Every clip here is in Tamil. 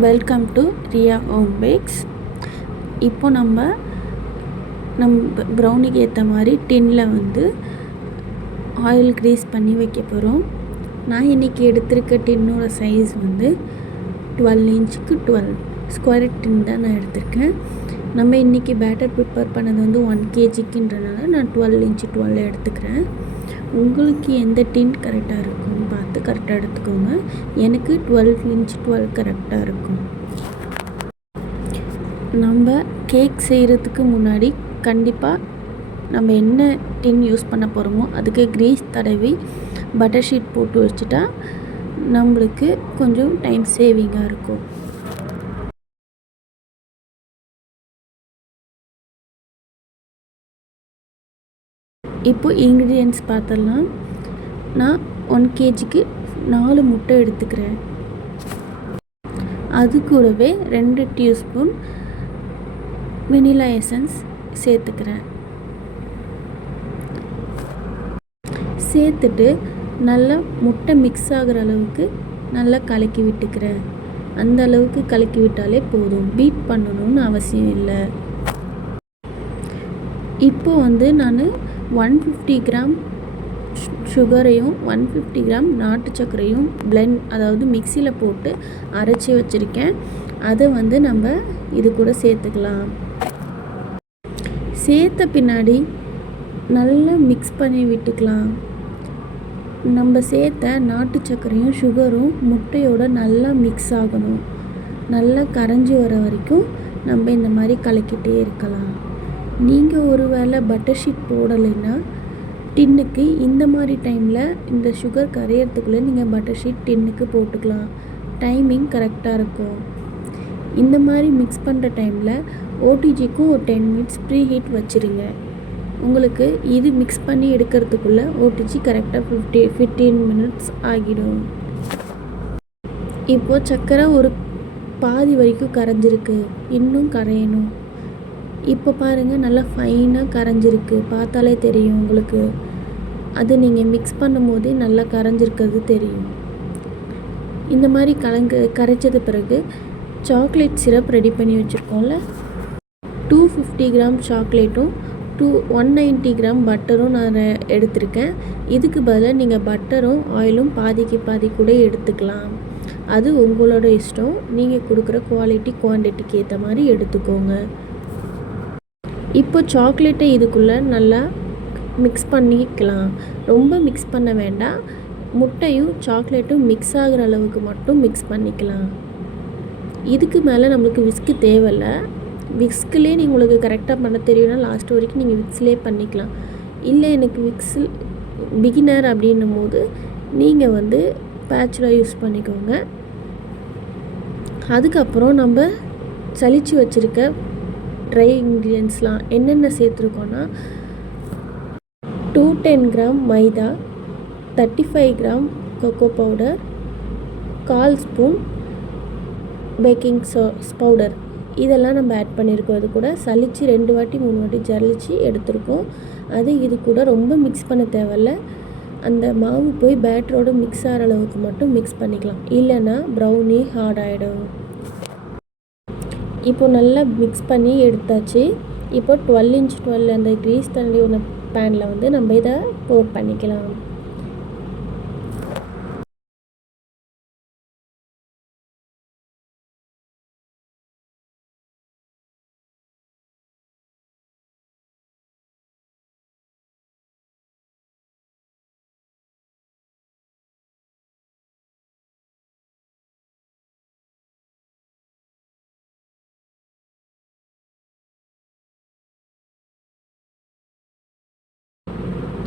Welcome to Riya home bakes. இப்போ நம்ம ப்ரௌனிக்கு ஏற்ற மாதிரி டின்னில் வந்து ஆயில் க்ரீஸ் பண்ணி வைக்க போகிறோம். நான் இன்றைக்கி எடுத்திருக்க டின்னோட சைஸ் வந்து 12 இன்ச்சுக்கு 12 ஸ்கொயர் டின் தான் நான் எடுத்திருக்கேன். நம்ம இன்றைக்கி பேட்டர் ப்ரிப்பேர் பண்ணது வந்து 1 kgன்றனால நான் 12 இன்ச்சு 12 எடுத்துக்கிறேன். உங்களுக்கு எந்த டின் கரெக்டாக இருக்கும்னு பார்த்து கரெக்டாக எடுத்துக்கோங்க. எனக்கு 12 இன்ச் 12 கரெக்டாக இருக்கும். நம்ம கேக் செய்கிறதுக்கு முன்னாடி கண்டிப்பாக நம்ம என்ன டின் யூஸ் பண்ண போகிறோமோ அதுக்கு க்ரீஸ் தடவி பட்டர் ஷீட் போட்டு வச்சுட்டா நம்மளுக்கு கொஞ்சம் டைம் சேவிங்காக இருக்கும். இப்போது இன்க்ரீடியன்ட்ஸ் பார்த்துடலாம். நான் 1 kgக்கு 4 முட்டை எடுத்துக்கிறேன். அது கூடவே 2 டீஸ்பூன் வெனிலா எசன்ஸ் சேர்த்துக்கிறேன். சேர்த்துட்டு நல்லா முட்டை மிக்ஸ் ஆகிற அளவுக்கு நல்லா கலக்கி விட்டுக்கிறேன். அந்த அளவுக்கு கலக்கி விட்டாலே போதும், பீட் பண்ணணும்னு அவசியம் இல்லை. இப்போ வந்து நான் 150 கிராம் சுகரையும் 150 கிராம் நாட்டு சர்க்கரையும் அதாவது மிக்சியில் போட்டு அரைச்சி வச்சுருக்கேன். அதை வந்து நம்ம இது கூட சேர்த்துக்கலாம். சேர்த்த பின்னாடி நல்லா மிக்ஸ் பண்ணி விட்டுக்கலாம். நம்ம சேர்த்த நாட்டு சர்க்கரையும் சுகரும் முட்டையோட நல்லா மிக்ஸ் ஆகணும். நல்லா கரைஞ்சி வர வரைக்கும் நம்ம இந்த மாதிரி கலக்கிட்டே இருக்கலாம். நீங்கள் ஒரு வேளை பட்டர் ஷீட் போடலைன்னா டின்னுக்கு இந்த மாதிரி டைமில் இந்த சுகர் கரையிறதுக்குள்ளே நீங்கள் பட்டர் ஷீட் டின்னுக்கு போட்டுக்கலாம். டைமிங் கரெக்டாக இருக்கும். இந்த மாதிரி மிக்ஸ் பண்ணுற டைமில் ஓடிஜிக்கும் ஒரு 10 மினிட்ஸ் ப்ரீ ஹீட் வச்சுருங்க. உங்களுக்கு இது மிக்ஸ் பண்ணி எடுக்கிறதுக்குள்ளே ஓடிஜி கரெக்டாக 15 மினிட்ஸ் ஆகிடும். இப்போது சர்க்கரை ஒரு பாதி வரைக்கும் கரைஞ்சிருக்கு, இன்னும் கரையணும். இப்போ பாருங்கள், நல்லா ஃபைனாக கரைஞ்சிருக்கு, பார்த்தாலே தெரியும் உங்களுக்கு. அது நீங்கள் மிக்ஸ் பண்ணும் போதே நல்லா கரைஞ்சிருக்கிறது தெரியும். இந்த மாதிரி கரைச்சது பிறகு சாக்லேட் சிரப் ரெடி பண்ணி வச்சுருக்கோம்ல, 250 கிராம் சாக்லேட்டும் 190 கிராம் பட்டரும் நான் எடுத்திருக்கேன். இதுக்கு பதிலாக நீங்கள் பட்டரும் ஆயிலும் பாதிக்கு பாதி கூட எடுத்துக்கலாம். அது உங்களோட இஷ்டம். நீங்கள் கொடுக்குற குவான்டிட்டிக்கு ஏற்ற மாதிரி எடுத்துக்கோங்க. இப்போ சாக்லேட்டை இதுக்குள்ளே நல்லா மிக்ஸ் பண்ணிக்கலாம். ரொம்ப மிக்ஸ் பண்ண வேண்டாம். முட்டையும் சாக்லேட்டும் மிக்ஸ் ஆகிற அளவுக்கு மட்டும் மிக்ஸ் பண்ணிக்கலாம். இதுக்கு மேலே நம்மளுக்கு விஸ்க்கு தேவையில்லை. விஸ்க்லேயே நீங்கள் உங்களுக்கு கரெக்டாக பண்ண தெரியும்னா லாஸ்ட் வரைக்கும் நீங்கள் விக்ஸ்லேயே பண்ணிக்கலாம். இல்லை எனக்கு விக்ஸில் பிகினர் அப்படின்னும் போது நீங்கள் வந்து பேட்சுலா யூஸ் பண்ணிக்கோங்க. அதுக்கப்புறம் நம்ம சலிச்சு வச்சுருக்க ட்ரை இன்க்ரீடியன்ட்ஸ்லாம் என்னென்ன சேர்த்துருக்கோன்னா 210 கிராம் மைதா, 35 gram cocoa powder, 1/4 spoon baking powder, இதெல்லாம் நம்ம ஆட் பண்ணியிருக்கோம். இது கூட சலிச்சு 2 வாட்டி 3 வாட்டி ஜலிச்சு எடுத்துருக்கோம். இது கூட ரொம்ப மிக்ஸ் பண்ண தேவையில்ல. அந்த மாவு போய் பேட்டரோடு மிக்ஸ் ஆகிற அளவுக்கு மட்டும் மிக்ஸ் பண்ணிக்கலாம். இல்லைன்னா ப்ரௌனி ஹார்ட் ஆகிடும். இப்போ நல்லா மிக்ஸ் பண்ணி எடுத்தாச்சு. இப்போ 12 இன்ச் 12 அந்த க்ரீஸ் தண்ணி ஒன்று பேனில் வந்து நம்ம இதை போட் பண்ணிக்கலாம்.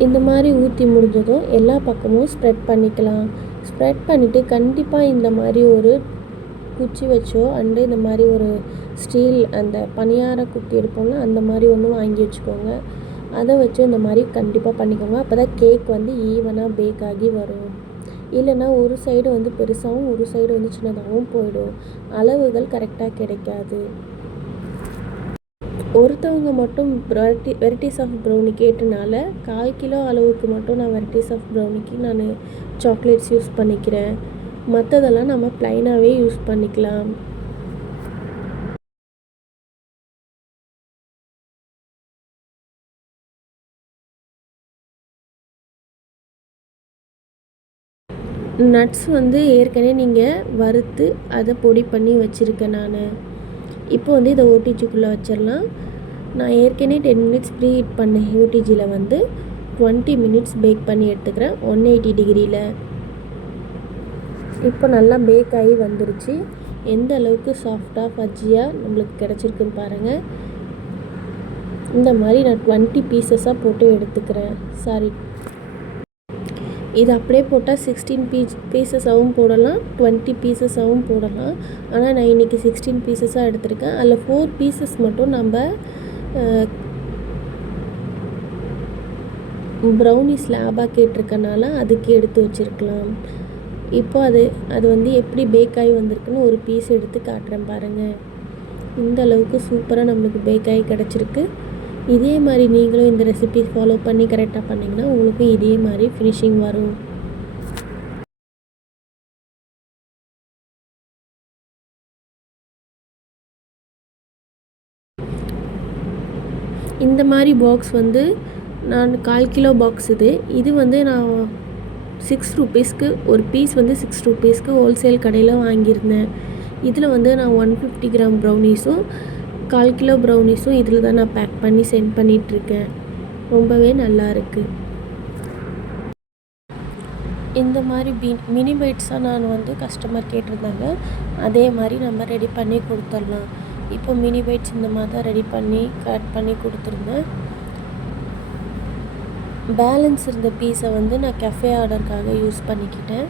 இந்த மாதிரி ஊற்றி முடிஞ்சதும் எல்லா பக்கமும் ஸ்ப்ரெட் பண்ணிக்கலாம். ஸ்ப்ரெட் பண்ணிவிட்டு கண்டிப்பாக இந்த மாதிரி ஒரு குச்சி வச்சோ இந்த மாதிரி ஒரு ஸ்டீல் அந்த பணியார குத்தி எடுப்போம்ல, அந்த மாதிரி ஒன்று வாங்கி வச்சுக்கோங்க. அதை வச்சு இந்த மாதிரி கண்டிப்பாக பண்ணிக்கோங்க. அப்போ தான் கேக் வந்து ஈவனாக பேக் ஆகி வரும். இல்லைன்னா ஒரு சைடு வந்து பெருசாகவும் ஒரு சைடு வந்து சின்னதாகவும் போயிடும். அளவுகள் கரெக்டாக கிடைக்காது. ஒருத்தவங்க மட்டும் வெரைட்டிஸ் ஆஃப் ப்ரௌனி கேட்டனால 1/4 கிலோ அளவுக்கு மட்டும் நான் வெரைட்டிஸ் ஆஃப் ப்ரௌனிக்கு நான் சாக்லேட்ஸ் யூஸ் பண்ணிக்கிறேன். மற்றதெல்லாம் நம்ம ப்ளைனாகவே யூஸ் பண்ணிக்கலாம். நட்ஸ் வந்து ஏற்கனவே நீங்கள் வறுத்து அதை பொடி பண்ணி வச்சுருக்கேன் நான். இப்போ வந்து இதை ஓடிஜிக்குள்ளே வச்சிடலாம். நான் ஏற்கனவே 10 மினிட்ஸ் ப்ரீ ஹீட் பண்ணேன். ஓடிஜியில் வந்து 20 மினிட்ஸ் பேக் பண்ணி எடுத்துக்கிறேன் 180 டிகிரியில். இப்போ நல்லா பேக் ஆகி வந்துருச்சு. எந்த அளவுக்கு சாஃப்டாக ஃபஜ்ஜியாக நம்மளுக்கு கிடச்சிருக்குன்னு பாருங்கள். இந்த மாதிரி நான் 20 பீசஸாக போட்டு எடுத்துக்கிறேன். இது அப்படியே போட்டால் 16 பீசஸாகவும் போடலாம், 20 பீசஸாகவும் போடலாம். ஆனால் நான் இன்றைக்கி 16 பீசஸாக எடுத்திருக்கேன். அதில் 4 பீசஸ் மட்டும் நம்ம ப்ரௌனி ஸ்லாபாக கேட்டிருக்கனால அதுக்கு எடுத்து வச்சுருக்கலாம். இப்போ அது வந்து எப்படி பேக் ஆகி வந்திருக்குன்னு ஒரு பீஸ் எடுத்து காட்டுறேன் பாருங்கள். இந்த அளவுக்கு சூப்பராக நம்மளுக்கு பேக் ஆகி கிடச்சிருக்கு. இதே மாதிரி நீங்களும் இந்த ரெசிபி ஃபாலோ பண்ணி கரெக்டாக பண்ணிங்கன்னா உங்களுக்கும் இதே மாதிரி ஃபினிஷிங் வரும். இந்த மாதிரி பாக்ஸ் வந்து நான் 1/4 கிலோ பாக்ஸ் இது வந்து நான் 6 ரூபீஸ்க்கு ஒரு பீஸ் வந்து 6 ரூபீஸ்க்கு ஹோல்சேல் கடையில் வாங்கியிருந்தேன். இதில் வந்து நான் 150 கிராம் ப்ரௌனீஸும் 1/4 கிலோ ப்ரௌனீஸும் இதில் தான் நான் பேக் பண்ணி சென்ட் பண்ணிகிட்ருக்கேன். ரொம்பவே நல்லா இருக்குது. இந்த மாதிரி மினி பைட்ஸாக நான் வந்து கஸ்டமர் கேட்டிருந்தாங்க. அதே மாதிரி நம்ம ரெடி பண்ணி கொடுத்துடலாம். இப்போ மினி பைட்ஸ் இந்த மாதிரி தான் ரெடி பண்ணி கட் பண்ணி கொடுத்துருந்தேன். பேலன்ஸ் இருந்த பீஸை வந்து நான் கெஃபே ஆர்டருக்காக யூஸ் பண்ணிக்கிட்டேன்.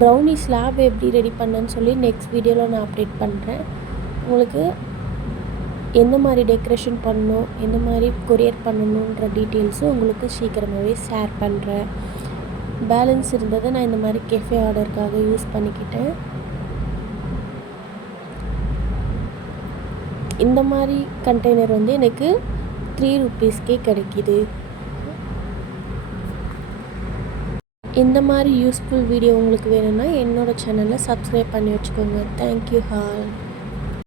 ப்ரௌனி ஸ்லாப் எப்படி ரெடி பண்ணேன்னு சொல்லி நெக்ஸ்ட் வீடியோவில் நான் அப்டேட் பண்ணுறேன். உங்களுக்கு எந்த மாதிரி டெக்கரேஷன் பண்ணணும், எந்த மாதிரி கொரியர் பண்ணணுன்ற டீட்டெயில்ஸும் உங்களுக்கு சீக்கிரமாகவே ஷேர் பண்ணுறேன். பேலன்ஸ் இருந்ததை நான் இந்த மாதிரி கெஃபே ஆர்டருக்காக யூஸ் பண்ணிக்கிட்டேன். இந்த மாதிரி கண்டெய்னர் வந்து எனக்கு 3 ரூபீஸ்க்கே கிடைக்கிது. இந்த மாதிரி யூஸ்ஃபுல் வீடியோ உங்களுக்கு வேணும்னா என்னோடய சேனலை சப்ஸ்கிரைப் பண்ணி வச்சுக்கோங்க. Thank you all.